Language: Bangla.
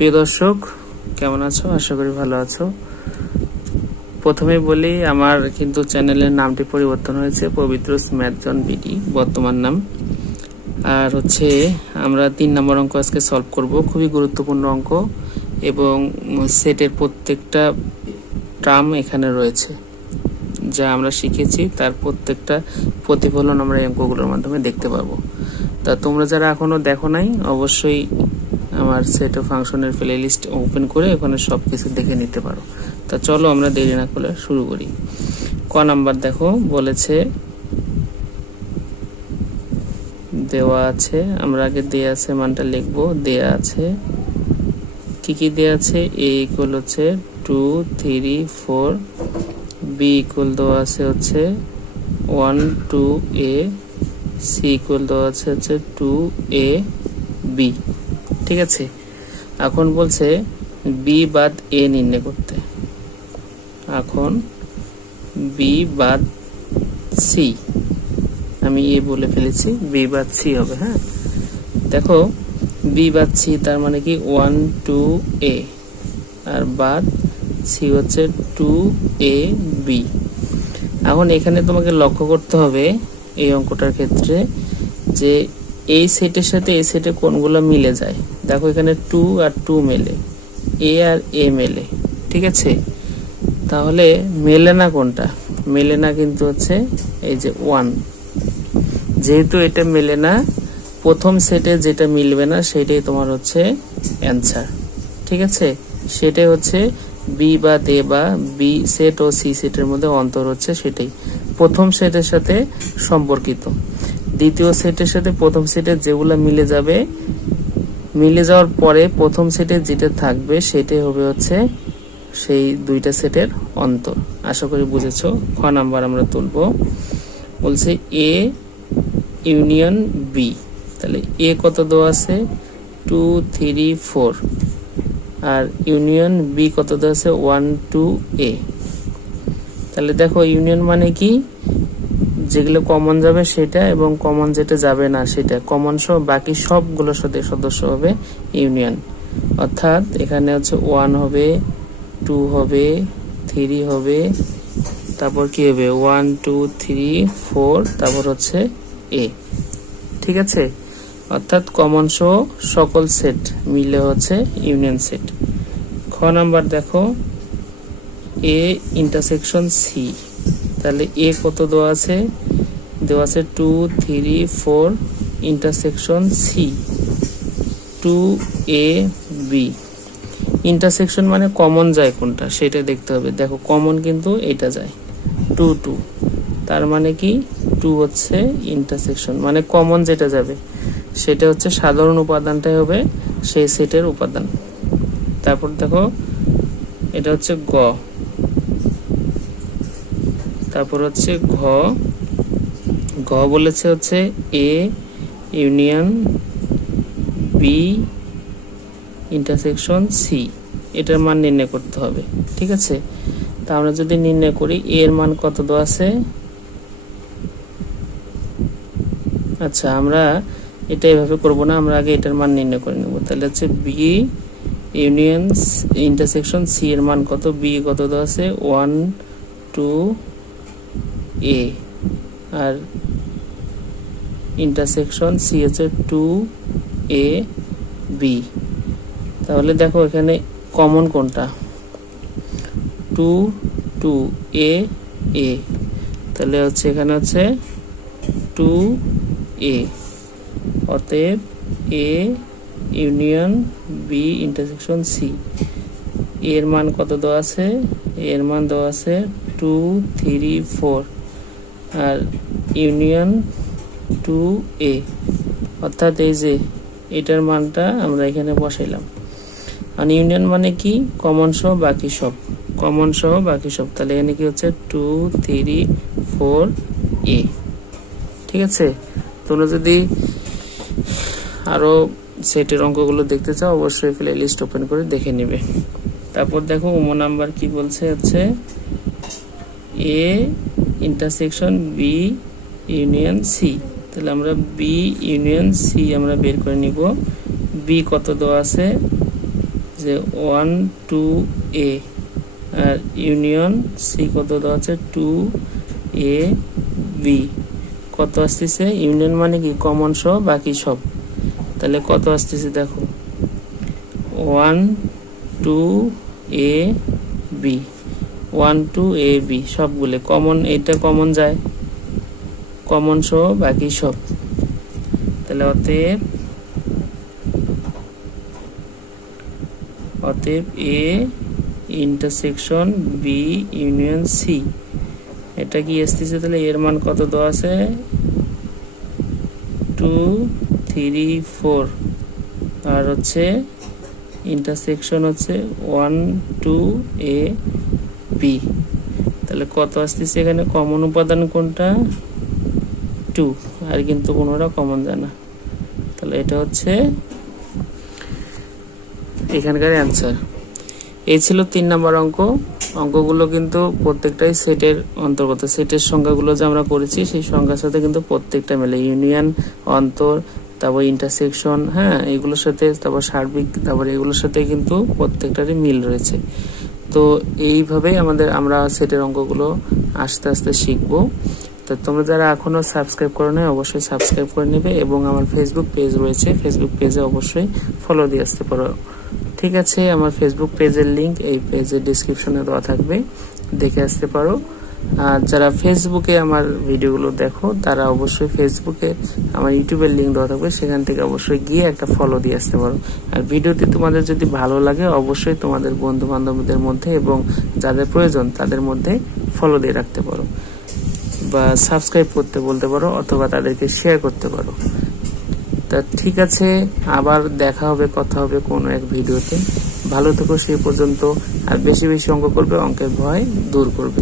প্রিয় দর্শক, কেমন আছো? আশা করি ভালো আছো। প্রথমে বলি, আমার কিন্তু চ্যানেলের নামটি পরিবর্তন হয়েছে, পবিত্র ম্যাথ জোন বিডি বর্তমান নাম। আর আমরা 3 নম্বর অঙ্ক আজকে সলভ করব। খুবই গুরুত্বপূর্ণ অঙ্ক এবং সেটের প্রত্যেকটা টার্ম এখানে রয়েছে, যা আমরা শিখেছি তার প্রত্যেকটা প্রতিফলন আমরা এই অঙ্কগুলোর মাধ্যমে দেখতে পাবো। তা তোমরা যারা এখনো দেখো নাই, অবশ্যই আমার সেট ও ফাংশনের প্লে লিস্ট ওপেন করে ওখানে সবকিছু দেখে নিতে পারো। তা চলো আমরা দেরি না করে শুরু করি। ক নাম্বার দেখো, বলেছে দেওয়া আছে, আমরা আগে দেয়া আছে মানটা লিখবো। দেয়া আছে কি কি দেয়া আছে? a ইকুয়াল 2 3 4, b ইকুয়াল দেওয়া আছে 1 2 a, c ইকুয়াল দেওয়া আছে 2 a b। ঠিক আছে, এখন বলছে b বাদ a নির্ণয় করতে। এখন b বাদ c, আমি a বলে ফেলেছি, b বাদ c হবে। হ্যাঁ, দেখো b বাদ c তার মানে কি 1 2 a, আর বাদ c 2 a b। এখন এখানে তোমাকে লক্ষ্য করতে হবে এই অঙ্কটার ক্ষেত্রে যে এই সেটের সাথে এই সেটে কোনগুলো মিলে যায়। দেখো এখানে 2 আর 2 মেলে, a আর a মেলে। ঠিক আছে, তাহলে মেলে না কোনটা? মেলে না কিন্তু এই যে 1। যেহেতু এটা মেলে না, প্রথম সেটে যেটা মিলবে না সেটাই তোমার অ্যান্সার। ঠিক আছে, সেটাই b বা a বা b সেট ও c সেটের মধ্যে অন্তর সেটাই প্রথম সেটের সাথে সম্পর্কিত। দ্বিতীয় সেটের সাথে প্রথম সেটে যেগুলো মিলে যাবে, মিলে যাওয়ার পরে প্রথম সেটে যেটা থাকবে সেটাই হবে সেই দুইটা সেটের অন্তর। আশা করি বুঝেছো। খ নাম্বার আমরা তুলবো, বলছে a ইউনিয়ন b। তাহলে a কত দেওয়া আছে? 2 3 4, আর ইউনিয়ন b কত দেওয়া আছে? 1 2 a। তাহলে দেখো ইউনিয়ন মানে কি? যেগুলো কমন যাবে সেটা, এবং কমন যেটা যাবে না সেটা, কমন সহ বাকি সবগুলোর সাথে সদস্য হবে ইউনিয়ন। অর্থাৎ এখানে 1 হবে, 2 হবে, 3 হবে, তারপর কি হবে 1 2 3 4, তারপর a। ঠিক আছে, অর্থাৎ কমন সহ সকল সেট মিলে ইউনিয়ন সেট। খ নাম্বার দেখো, a ইন্টারসেকশন c। তাহলে a কত দেওয়া আছে? দেওয়া আছে 2 3 4 intersection c 2 a b। Intersection মানে কমন যায় কোনটা সেটা দেখতে হবে। দেখো কমন কিন্তু এটা যায় 2 2, তার মানে কি 2 ইন্টারসেকশন, মানে কমন যেটা যাবে সেটা সাধারণ উপাদানটাই হবে সেই সেটের উপাদান। তারপর দেখো এটা গ, তারপর ঘ। ঘ বলেছে a union b intersection c, এটার মান নির্ণয় করতে হবে। ঠিক আছে, তা আমরা যদি নির্ণয় করি, a এর মান কত দেওয়া আছে? আচ্ছা, আমরা এটা এভাবে করব না, আমরা আগে এটার মান নির্ণয় করে নেব। তাহলে b ইউনিয়ন ইন্টারসেকশন c এর মান কত? b কত দেওয়া আছে? 1 2 a, আর ইন্টারসেকশন c 2 a b। তাহলে দেখো এখানে কমন কোনটা? 2 2 a a, তাহলে এখানে 2 a। অতএব a union b intersection c এর মান কত দেওয়া আছে? এর মান দেওয়া আছে 2 3 4, আর ইউনিয়ন 2 a। অর্থাৎ এই যে এটার মানটা আমরা এখানে বসাইলাম। আর ইউনিয়ন মানে কি? কমন সহ বাকি সব, কমন সহ বাকি সব। তাহলে এখানে কি 2 3 4 a। ঠিক আছে, তোমরা যদি আরো সেটের অঙ্কগুলো দেখতে চাও অবশ্যই প্লে লিস্ট ওপেন করে দেখে নিবে। তারপর দেখো উম নাম্বার কি বলছে, a intersection b union c। তাহলে আমরা b ইউনিয়ন c আমরা বের করে নিব। b কত দেওয়া আছে? যে 1 2 a আর ইউনিয়ন সি কত দেওয়া আছে 2 a b কত আসতেছে ইউনিয়ন মানে কি কমন সহ বাকি সব তাহলে কত আসতেছে দেখো 1 2 a b 1 2 a b সবগুলো কমন এটা কমন যায় কমন সহ বাকি সব তাহলে অতএব a intersection b union c এটা কি আসতেছে তাহলে এর মান কত দেওয়া আছে 2 3 4 আর হচ্ছে ইন্টারসেকশন হচ্ছে 1 2 a b তাহলে কত আসতেছে এখানে কমন উপাদান কোনটা 2 আর কিন্তু কোনোটা কমন যায় না তাহলে এটা হচ্ছে এখানকার অ্যানসার এই ছিল 3 নম্বর অঙ্কগুলো কিন্তু প্রত্যেকটাই সেটের অন্তর্গত সেটের সংখ্যাগুলো যে আমরা করেছি সেই সংখ্যার সাথে কিন্তু প্রত্যেকটা মেলে ইউনিয়ন অন্তর তারপর ইন্টারসেকশন হ্যাঁ এগুলোর সাথে তারপর সার্বিক তারপর এগুলোর সাথে কিন্তু প্রত্যেকটারই মিল রয়েছে তো এইভাবেই আমরা সেটের অঙ্কগুলো আস্তে আস্তে শিখবো তো তোমরা যারা এখনো সাবস্ক্রাইব করো না অবশ্যই সাবস্ক্রাইব করে নেবে এবং আমার ফেসবুক পেজ রয়েছে ফেসবুক পেজে অবশ্যই ফলো দিয়ে আসতে পারো ঠিক আছে আমার ফেসবুক পেজের লিংক এই পেজের ডেসক্রিপশনে দেওয়া থাকবে দেখে আসতে পারো আর যারা ফেসবুকে আমার ভিডিওগুলো দেখো তারা অবশ্যই ফেসবুকে আমার ইউটিউবের লিংক দেওয়া থাকবে সেখান থেকে অবশ্যই গিয়ে একটা ফলো দিয়ে আসতে পারো আর ভিডিওটি তোমাদের যদি ভালো লাগে অবশ্যই তোমাদের বন্ধু বান্ধবদের মধ্যে এবং যাদের প্রয়োজন তাদের মধ্যে ফলো দিয়ে রাখতে পারো বা সাবস্ক্রাইব করতে বলতে পারো অথবা তাদেরকে শেয়ার করতে পারো তা ঠিক আছে আবার দেখা হবে কথা হবে কোনো এক ভিডিওতে ভালো থেকো সেই পর্যন্ত আর বেশি বেশি অঙ্ক করবে অঙ্কের ভয় দূর করবে